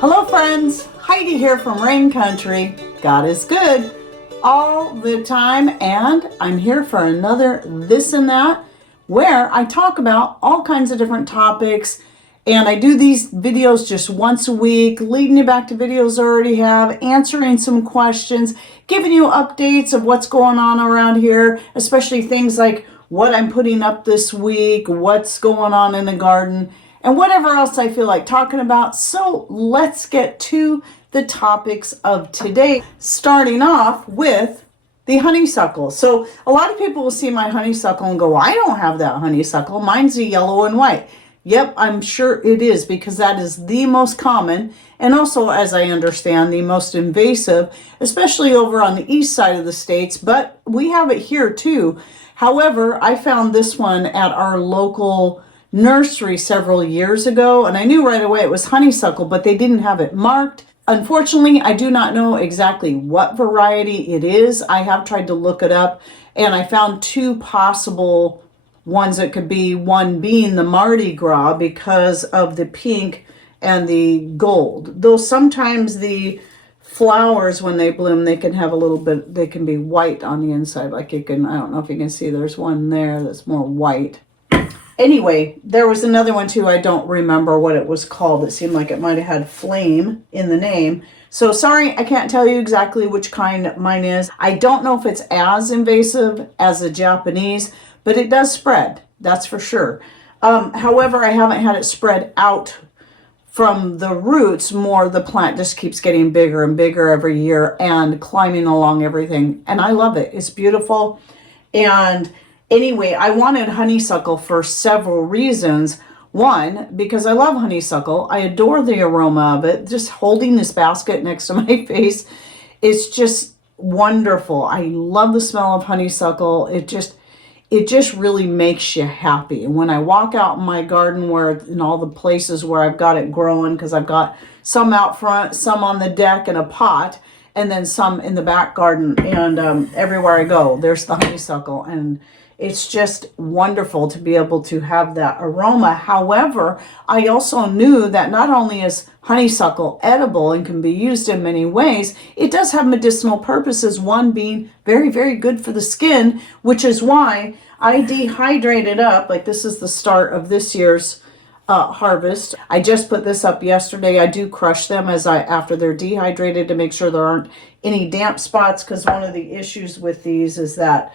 Hello friends, Heidi here from Rain Country. God is good all the time, and I'm here for another This and That, where I talk about all kinds of different topics, and I do these videos just once a week, leading you back to videos I already have, answering some questions, giving you updates of what's going on around here, especially things like what I'm putting up this week, what's going on in the garden, and whatever else I feel like talking about. So let's get to the topics of today, starting off with the honeysuckle. So a lot of people will see my honeysuckle and go, I don't have that honeysuckle. Mine's a yellow and white. Yep, I'm sure it is, because that is the most common, and also, as I understand, the most invasive, especially over on the east side of the states, but we have it here too. However, I found this one at our local nursery several years ago, and I knew right away it was honeysuckle, but they didn't have it marked. Unfortunately, I do not know exactly what variety it is. I have tried to look it up, and I found two possible ones that could be, one being the Mardi Gras because of the pink and the gold. Though sometimes the flowers, when they bloom, they can have a little bit, they can be white on the inside. Like you can, I don't know if you can see, there's one there that's more white. Anyway, there was another one too. I don't remember what it was called. It seemed like it might have had flame in the name. So sorry, I can't tell you exactly which kind mine is. I don't know if it's as invasive as the Japanese, but it does spread. That's for sure. However, I haven't had it spread out from the roots. More, the plant just keeps getting bigger and bigger every year and climbing along everything. And I love it. It's beautiful. And anyway, I wanted honeysuckle for several reasons. One, because I love honeysuckle. I adore the aroma of it. Just holding this basket next to my face, it's just wonderful. I love the smell of honeysuckle. It just really makes you happy. And when I walk out in my garden, where in all the places where I've got it growing, because I've got some out front, some on the deck in a pot, and then some in the back garden, and everywhere I go, there's the honeysuckle, and it's just wonderful to be able to have that aroma. However, I also knew that not only is honeysuckle edible and can be used in many ways, it does have medicinal purposes, one being very, very good for the skin, which is why I dehydrated up. Like, this is the start of this year's harvest. I just put this up yesterday. I do crush them after they're dehydrated to make sure there aren't any damp spots, because one of the issues with these is that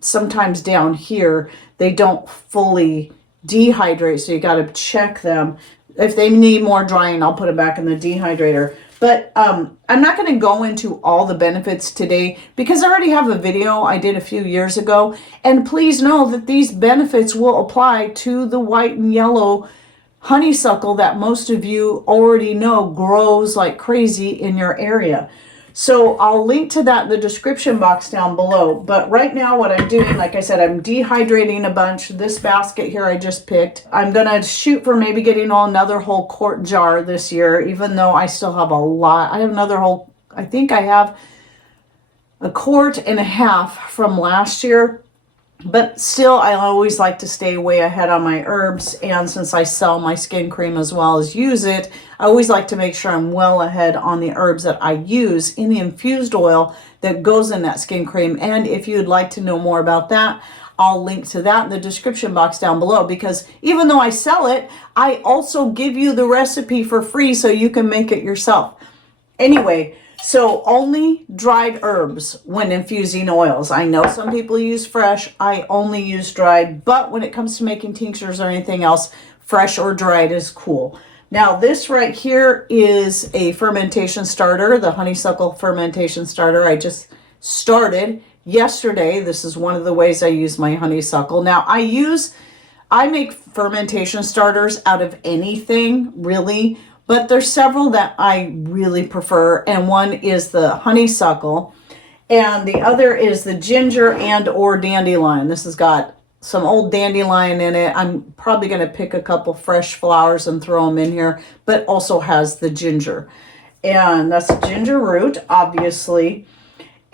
sometimes down here they don't fully dehydrate, so you got to check them. If they need more drying, I'll put them back in the dehydrator. But I'm not going to go into all the benefits today, because I already have a video I did a few years ago. And please know that these benefits will apply to the white and yellow honeysuckle that most of you already know grows like crazy in your area. So I'll link to that in the description box down below. But right now what I'm doing, like I said, I'm dehydrating a bunch. This basket here I just picked. I'm going to shoot for maybe getting another whole quart jar this year, even though I still have a lot. I have another whole, I think I have a quart and a half from last year. But still, I always like to stay way ahead on my herbs. And since I sell my skin cream as well as use it, I always like to make sure I'm well ahead on the herbs that I use in the infused oil that goes in that skin cream. And if you'd like to know more about that, I'll link to that in the description box down below, because even though I sell it, I also give you the recipe for free so you can make it yourself. Anyway, so only dried herbs when infusing oils. I know some people use fresh. I only use dried. But when it comes to making tinctures or anything else, fresh or dried is cool. Now this right here is a fermentation starter, the honeysuckle fermentation starter. I just started yesterday. This is one of the ways I use my honeysuckle. Now I make fermentation starters out of anything, really. But there's several that I really prefer, and one is the honeysuckle, and the other is the ginger and or dandelion. This has got some old dandelion in it. I'm probably going to pick a couple fresh flowers and throw them in here, but also has the ginger. And that's ginger root, obviously.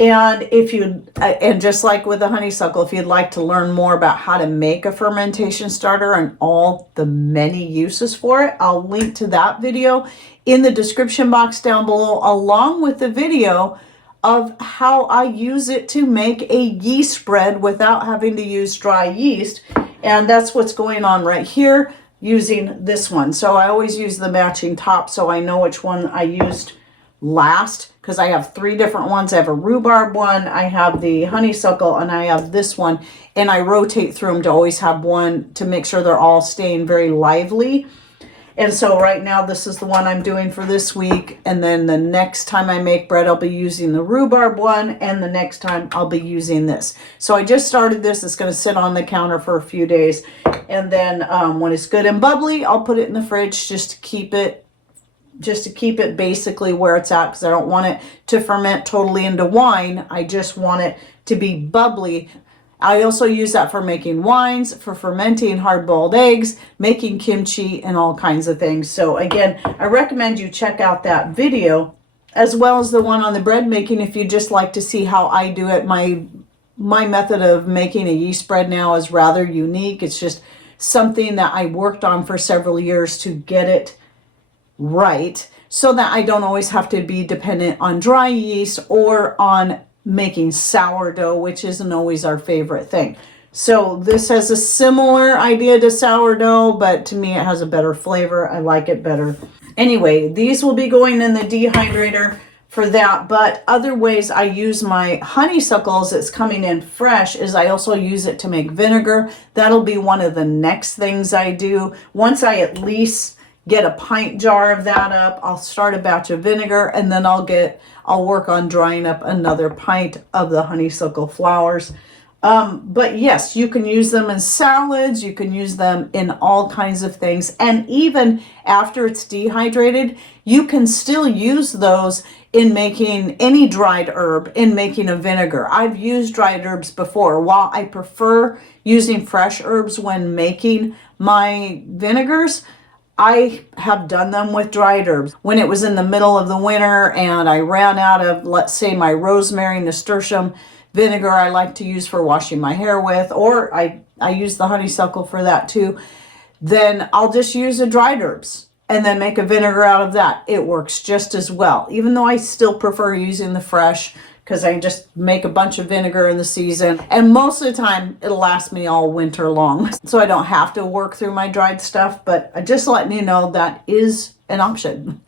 And if you, and just like with the honeysuckle, if you'd like to learn more about how to make a fermentation starter and all the many uses for it, I'll link to that video in the description box down below, along with the video of how I use it to make a yeast spread without having to use dry yeast. And that's what's going on right here using this one. So I always use the matching top so I know which one I used last, because I have 3 different ones. I have a rhubarb one, I have the honeysuckle, and I have this one, and I rotate through them to always have one to make sure they're all staying very lively. And so right now this is the one I'm doing for this week, and then the next time I make bread I'll be using the rhubarb one, and the next time I'll be using this. So I just started this. It's going to sit on the counter for a few days, and then when it's good and bubbly I'll put it in the fridge just to keep it basically where it's at, because I don't want it to ferment totally into wine. I just want it to be bubbly. I also use that for making wines, for fermenting hard-boiled eggs, making kimchi, and all kinds of things. So again, I recommend you check out that video, as well as the one on the bread making if you just like to see how I do it. My method of making a yeast bread now is rather unique. It's just something that I worked on for several years to get it right, so that I don't always have to be dependent on dry yeast or on making sourdough, which isn't always our favorite thing. So this has a similar idea to sourdough, but to me it has a better flavor. I like it better. Anyway, these will be going in the dehydrator for that, but other ways I use my honeysuckles that's coming in fresh is I also use it to make vinegar. That'll be one of the next things I do. Once I at least get a pint jar of that up, I'll start a batch of vinegar, and then I'll work on drying up another pint of the honeysuckle flowers. But yes, you can use them in salads, you can use them in all kinds of things, and even after it's dehydrated, you can still use those in making any dried herb, in making a vinegar. I've used dried herbs before. While I prefer using fresh herbs when making my vinegars, I have done them with dried herbs. When it was in the middle of the winter and I ran out of, let's say, my rosemary nasturtium vinegar I like to use for washing my hair with, or I use the honeysuckle for that too, then I'll just use the dried herbs and then make a vinegar out of that. It works just as well, even though I still prefer using the fresh, because I just make a bunch of vinegar in the season, and most of the time it'll last me all winter long, so I don't have to work through my dried stuff. But I just letting you know that is an option.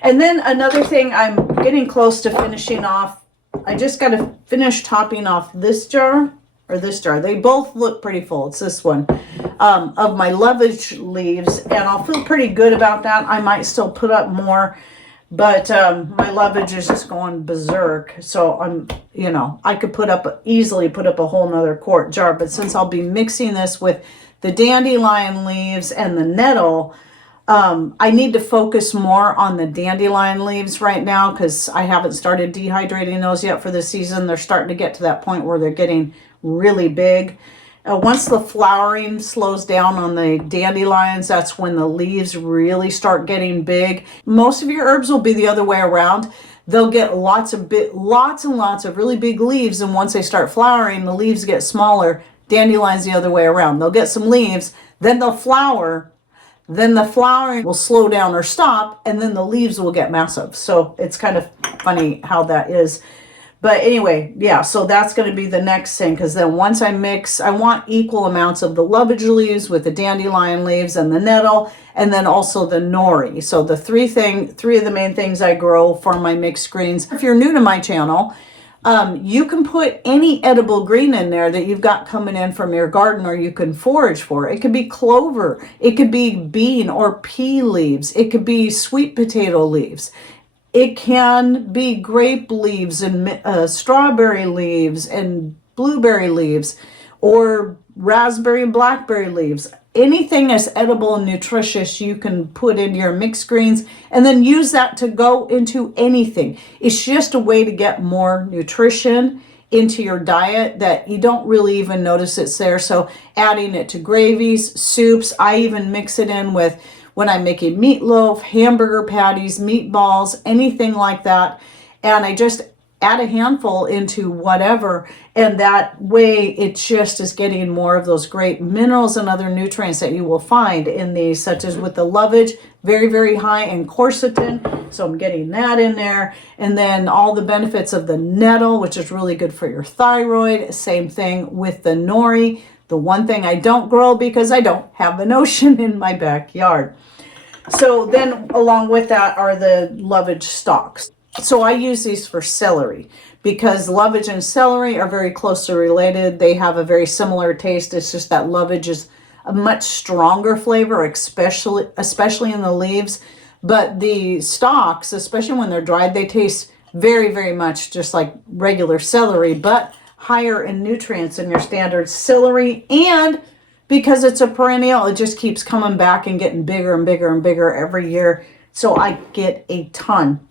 And then another thing, I'm getting close to finishing off. I just got to finish topping off this jar, or this jar. They both look pretty full. It's this one, of my lovage leaves, and I'll feel pretty good about that. I might still put up more, but my lovage is just going berserk. So I could easily put up a whole nother quart jar. But since I'll be mixing this with the dandelion leaves and the nettle, I need to focus more on the dandelion leaves right now, because I haven't started dehydrating those yet for the season. They're starting to get to that point where they're getting really big. Once the flowering slows down on the dandelions, that's when the leaves really start getting big. Most of your herbs will be the other way around. They'll get lots and lots of really big leaves, and once they start flowering, the leaves get smaller. Dandelions the other way around. They'll get some leaves, then they'll flower, then the flowering will slow down or stop, and then the leaves will get massive. So it's kind of funny how that is. But anyway, yeah, so that's going to be the next thing, because then once I mix, I want equal amounts of the lovage leaves with the dandelion leaves and the nettle, and then also the nori. So the three of the main things I grow for my mixed greens. If you're new to my channel, you can put any edible green in there that you've got coming in from your garden, or you can forage for. It could be clover, it could be bean or pea leaves, it could be sweet potato leaves. It can be grape leaves and strawberry leaves and blueberry leaves, or raspberry and blackberry leaves. Anything that's edible and nutritious you can put into your mixed greens, and then use that to go into anything. It's just a way to get more nutrition into your diet that you don't really even notice it's there. So adding it to gravies, soups, I even mix it in with when I'm making meatloaf, hamburger patties, meatballs, anything like that. And I just add a handful into whatever, and that way it just is getting more of those great minerals and other nutrients that you will find in these, such as with the lovage, very, very high in quercetin, so I'm getting that in there. And then all the benefits of the nettle, which is really good for your thyroid. Same thing with the nori. The one thing I don't grow because I don't have an ocean in my backyard. So then along with that are the lovage stalks. So I use these for celery because lovage and celery are very closely related. They have a very similar taste. It's just that lovage is a much stronger flavor, especially in the leaves. But the stalks, especially when they're dried, they taste very, very much just like regular celery, but higher in nutrients than your standard celery. And because it's a perennial, it just keeps coming back and getting bigger and bigger and bigger every year. So I get a ton.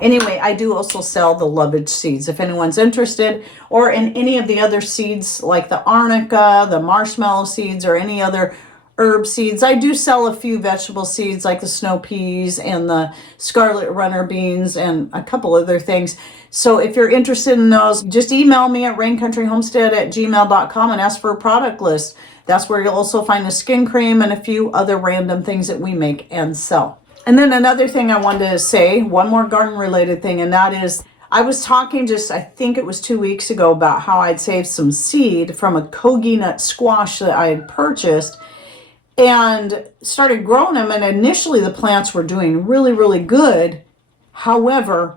Anyway, I do also sell the lovage seeds if anyone's interested, or in any of the other seeds like the arnica, the marshmallow seeds, or any other herb seeds. I do sell a few vegetable seeds like the snow peas and the scarlet runner beans and a couple other things. So if you're interested in those, just email me at raincountryhomestead@gmail.com and ask for a product list. That's where you'll also find the skin cream and a few other random things that we make and sell. And then another thing I wanted to say, one more garden related thing, and that is I was talking I think it was 2 weeks ago, about how I'd saved some seed from a kogi nut squash that I had purchased and started growing them. And initially the plants were doing really, really good. However,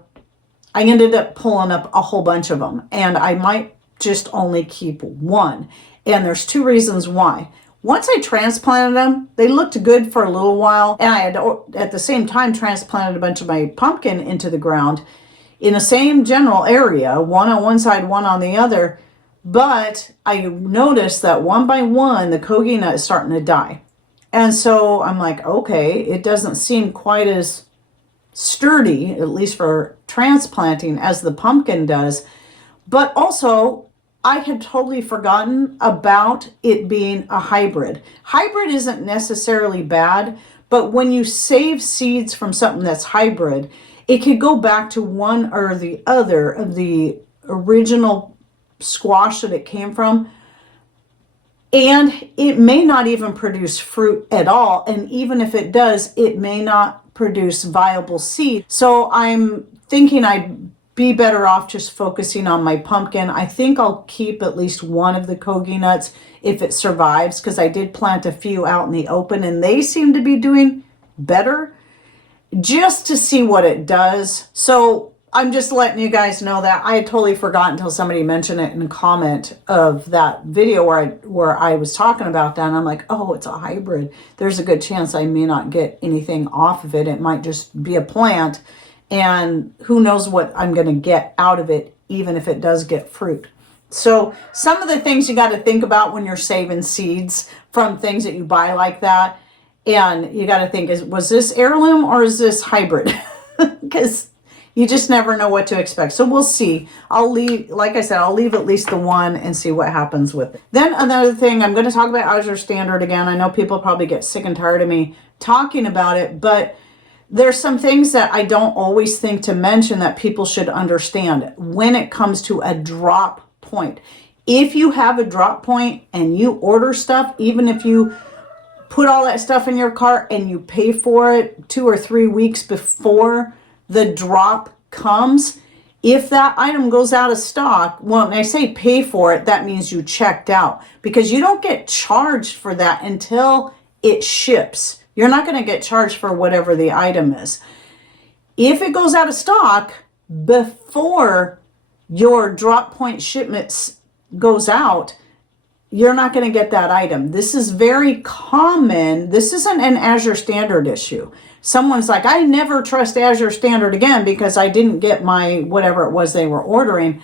I ended up pulling up a whole bunch of them, and I might just only keep one. And there's two reasons why. Once I transplanted them, they looked good for a little while, and I had at the same time transplanted a bunch of my pumpkin into the ground in the same general area, one on one side, one on the other. But I noticed that one by one, the kogi nut is starting to die. And so I'm like, okay, it doesn't seem quite as sturdy, at least for transplanting, as the pumpkin does. But also, I had totally forgotten about it being a hybrid. Hybrid isn't necessarily bad, but when you save seeds from something that's hybrid, it could go back to one or the other of the original squash that it came from, and it may not even produce fruit at all. And even if it does, it may not produce viable seed. So I'm thinking I'd be better off just focusing on my pumpkin. I think I'll keep at least one of the kogi nuts if it survives, because I did plant a few out in the open and they seem to be doing better, just to see what it does. So I'm just letting you guys know that I had totally forgotten until somebody mentioned it in a comment of that video where I was talking about that. And I'm like, oh, it's a hybrid. There's a good chance I may not get anything off of it. It might just be a plant. And who knows what I'm going to get out of it, even if it does get fruit. So some of the things you got to think about when you're saving seeds from things that you buy like that. And you got to think, was this heirloom or is this hybrid? Because you just never know what to expect. So we'll see. I'll leave, like I said, I'll leave at least the one and see what happens with it. Then another thing, I'm going to talk about Azure Standard again. I know people probably get sick and tired of me talking about it, but there's some things that I don't always think to mention that people should understand when it comes to a drop point. If you have a drop point and you order stuff, even if you put all that stuff in your cart and you pay for it 2 or 3 weeks before the drop comes, if that item goes out of stock, well, when I say pay for it, that means you checked out, because you don't get charged for that until it ships. You're not going to get charged for whatever the item is. If it goes out of stock before your drop point shipment goes out, you're not going to get that item. This is very common. This isn't an Azure Standard issue. Someone's like, I never trust Azure Standard again because I didn't get my whatever it was they were ordering.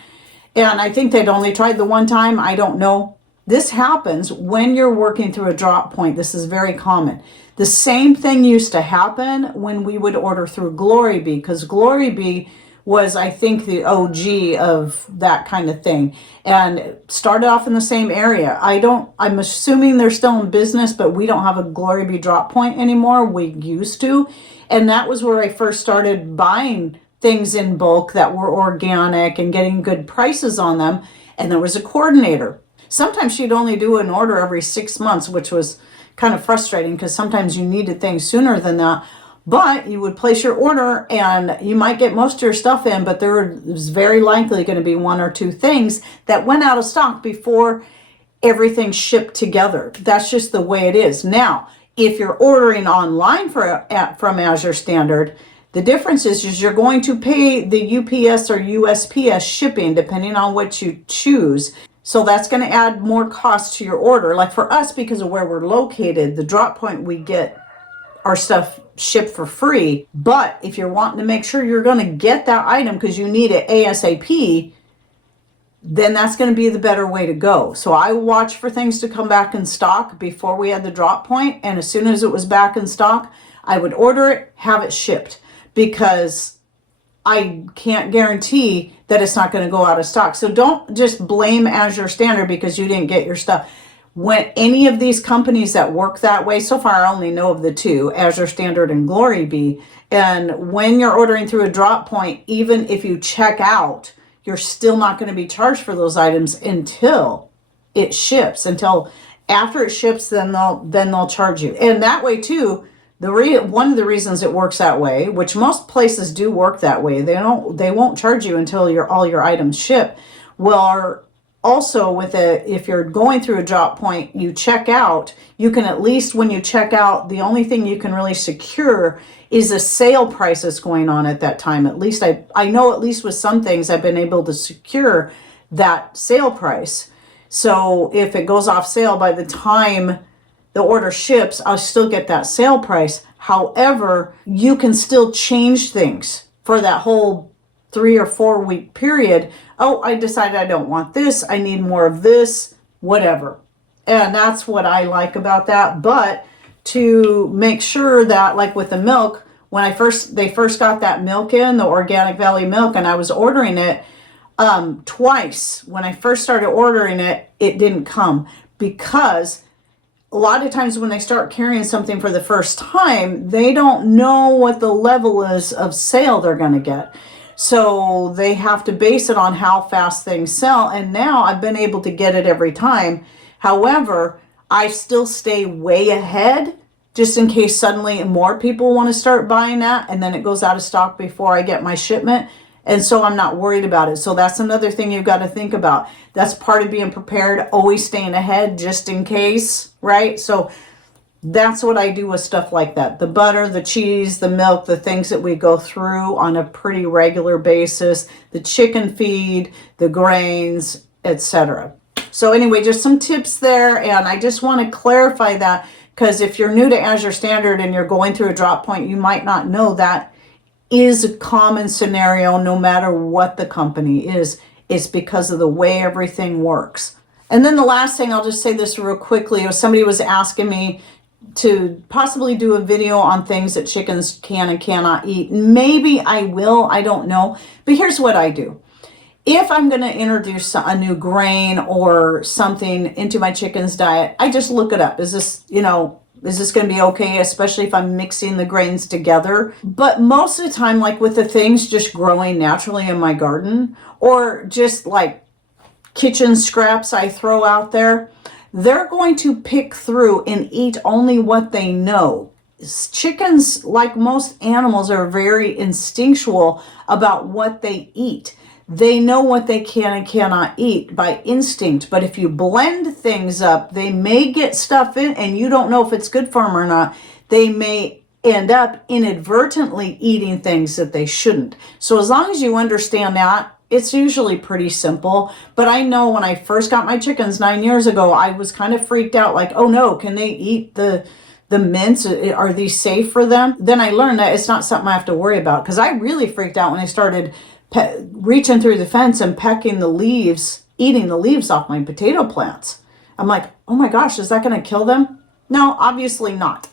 And I think they'd only tried the one time. I don't know. This happens when you're working through a drop point. This is very common. The same thing used to happen when we would order through Glory Bee, because Glory Bee was, I think, the OG of that kind of thing, and started off in the same area. I'm assuming they're still in business, but we don't have a Glory Bee drop point anymore. We used to, and that was where I first started buying things in bulk that were organic and getting good prices on them. And there was a coordinator. Sometimes she'd only do an order every 6 months, which was kind of frustrating because sometimes you needed things sooner than that. But you would place your order and you might get most of your stuff in, but there was very likely going to be 1 or 2 things that went out of stock before everything shipped together. That's just the way it is. Now, if you're ordering online from Azure Standard, the difference is you're going to pay the UPS or USPS shipping depending on what you choose. So that's going to add more cost to your order. Like for us, because of where we're located, the drop point, we get our stuff shipped for free. But if you're wanting to make sure you're going to get that item because you need it ASAP, then that's going to be the better way to go. So I watch for things to come back in stock before we had the drop point, and as soon as it was back in stock, I would order it, have it shipped, because I can't guarantee that it's not going to go out of stock. So don't just blame Azure Standard because you didn't get your stuff. When any of these companies that work that way, so far I only know of the 2, Azure Standard and Glory Bee, and when you're ordering through a drop point, even if you check out, you're still not going to be charged for those items until it ships. Until after it ships, then they'll charge you. And that way too, one of the reasons it works that way, which most places do work that way, they won't charge you until all your items ship. Well, also if you're going through a drop point, you check out, you can at least, when you check out, the only thing you can really secure is a sale price that's going on at that time. At least I know, at least with some things, I've been able to secure that sale price. So if it goes off sale by the time the order ships, I'll still get that sale price. However, you can still change things for that whole 3 or 4 week period. Oh, I decided I don't want this. I need more of this, whatever. And that's what I like about that. But to make sure that, like with the milk, when they first got that milk in, the Organic Valley milk, and I was ordering it twice. When I first started ordering it, it didn't come, because a lot of times when they start carrying something for the first time, they don't know what the level is of sale they're going to get. So they have to base it on how fast things sell. And now I've been able to get it every time. However, I still stay way ahead just in case suddenly more people want to start buying that and then it goes out of stock before I get my shipment. And so I'm not worried about it. So that's another thing you've got to think about. That's part of being prepared, always staying ahead just in case, right? So that's what I do with stuff like that. The butter, the cheese, the milk, the things that we go through on a pretty regular basis, the chicken feed, the grains, etc. So anyway, just some tips there. And I just want to clarify that, because if you're new to Azure Standard and you're going through a drop point, you might not know that is a common scenario no matter what the company is. It's because of the way everything works. And then the last thing, I'll just say this real quickly. Somebody was asking me to possibly do a video on things that chickens can and cannot eat. Maybe I will, I don't know. But here's what I do. If I'm going to introduce a new grain or something into my chicken's diet, I just look it up. Is this going to be okay, especially if I'm mixing the grains together? But most of the time, like with the things just growing naturally in my garden, or just like kitchen scraps I throw out there, they're going to pick through and eat only what they know. Chickens, like most animals, are very instinctual about what they eat. They know what they can and cannot eat by instinct. But if you blend things up, they may get stuff in and you don't know if it's good for them or not. They may end up inadvertently eating things that they shouldn't. So as long as you understand that, it's usually pretty simple. But I know when I first got my chickens 9 years ago, I was kind of freaked out, like, oh no, can they eat the mints? Are these safe for them? Then I learned that it's not something I have to worry about, because I really freaked out when I started reaching through the fence and pecking the leaves, eating the leaves off my potato plants. I'm like, oh my gosh, is that going to kill them? No, obviously not.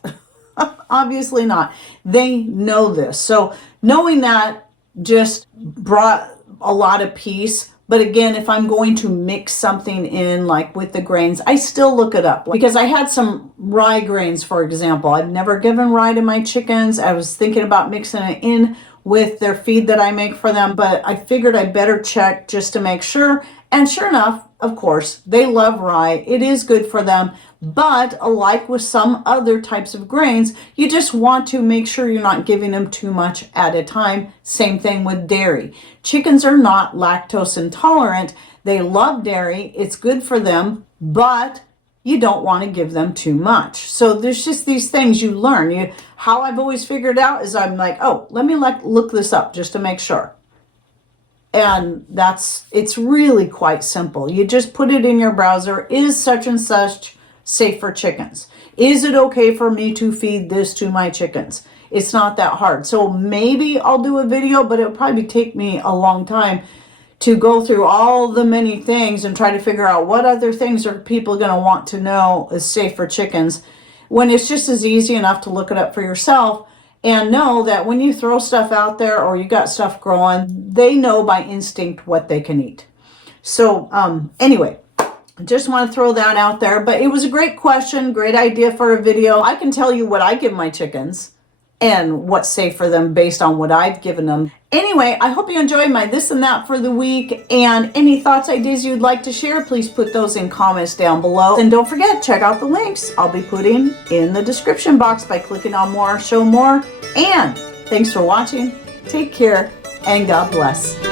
Obviously not. They know this. So knowing that just brought a lot of peace. But again, if I'm going to mix something in, like with the grains, I still look it up, because I had some rye grains, for example. I've never given rye to my chickens. I was thinking about mixing it in with their feed that I make for them, but I figured I'd better check just to make sure. And sure enough, of course, they love rye. It is good for them, but alike with some other types of grains, you just want to make sure you're not giving them too much at a time. Same thing with dairy. Chickens are not lactose intolerant. They love dairy. It's good for them, but you don't want to give them too much. So there's just these things you learn. How I've always figured out is I'm like, oh, let me look this up just to make sure. And it's really quite simple. You just put it in your browser. Is such and such safe for chickens? Is it okay for me to feed this to my chickens? It's not that hard. So maybe I'll do a video, but it'll probably take me a long time to go through all the many things and try to figure out what other things are people going to want to know is safe for chickens, when it's just as easy enough to look it up for yourself and know that when you throw stuff out there or you got stuff growing, they know by instinct what they can eat. So anyway, I just want to throw that out there. But it was a great question, great idea for a video. I can tell you what I give my chickens and what's safe for them based on what I've given them. Anyway, I hope you enjoyed my this and that for the week, and any thoughts, ideas you'd like to share, please put those in comments down below. And don't forget, check out the links I'll be putting in the description box by clicking on more, show more. And thanks for watching. Take care and God bless.